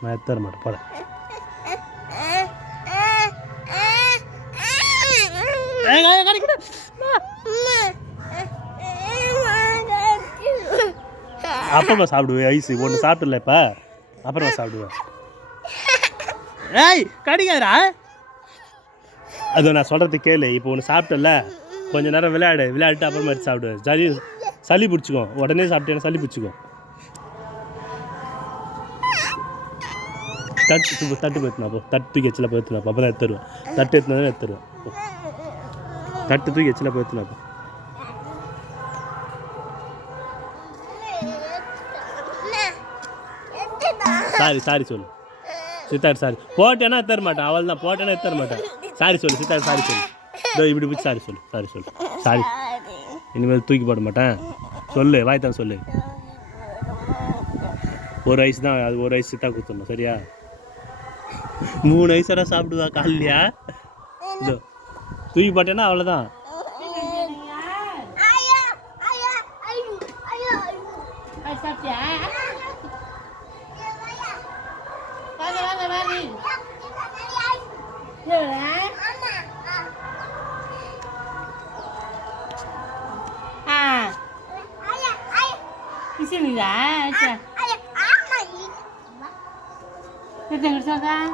நான் எடுத்து தர மாட்டேன் போல. அப்புறமா சாப்பிடுவேன் ஐஸ் ஒன்று சாப்பிடல இப்போ அப்புறமா சாப்பிடுவேன். ஏய் கடிக்காதா அது நான் சொல்கிறது கேளு. இப்போ ஒன்று சாப்பிட்டல கொஞ்சம் நேரம் விளையாடிட்டு அப்புறமா எடுத்து சாப்பிடுவேன். சளி பிடிச்சிக்கும். உடனே சாப்பிட்டேன்னா சளி பிடிச்சிக்கும். தட்டு போய்த்துனா அப்போ தட்டு தூக்கி எச்சில் போய்த்துனா அப்போ தான் எடுத்துருவேன். தட்டு எடுத்துனா தான் எடுத்துருவேன். தட்டு தூக்கி எச்சில் போய்த்துனா அப்போ சாரி சொல்லு சித்தாடு சாரி போட்டேன்னா எடுத்துற மாட்டேன். அவள் தான் போட்டேன்னா எடுத்துற மாட்டேன். சாரி சொல்லு சித்தாடு சாரி சொல்லு. இதோ இப்படி பிடிச்சி சாரி சொல்லு சாரி இனிமேல் தூக்கி போட மாட்டேன். சொல்லு வாய்த்தான் சொல்லு. ஒரு ஐஸ் தான் அது ஒரு ஐஸ் சித்தா கொடுத்துடணும் சரியா? 3 ஐஸாக சாப்பிடுவா காலையா? இதோ தூக்கி போட்டேன்னா அவ்வளோதான். Di sini ya, aja. Kita ngerasa kan?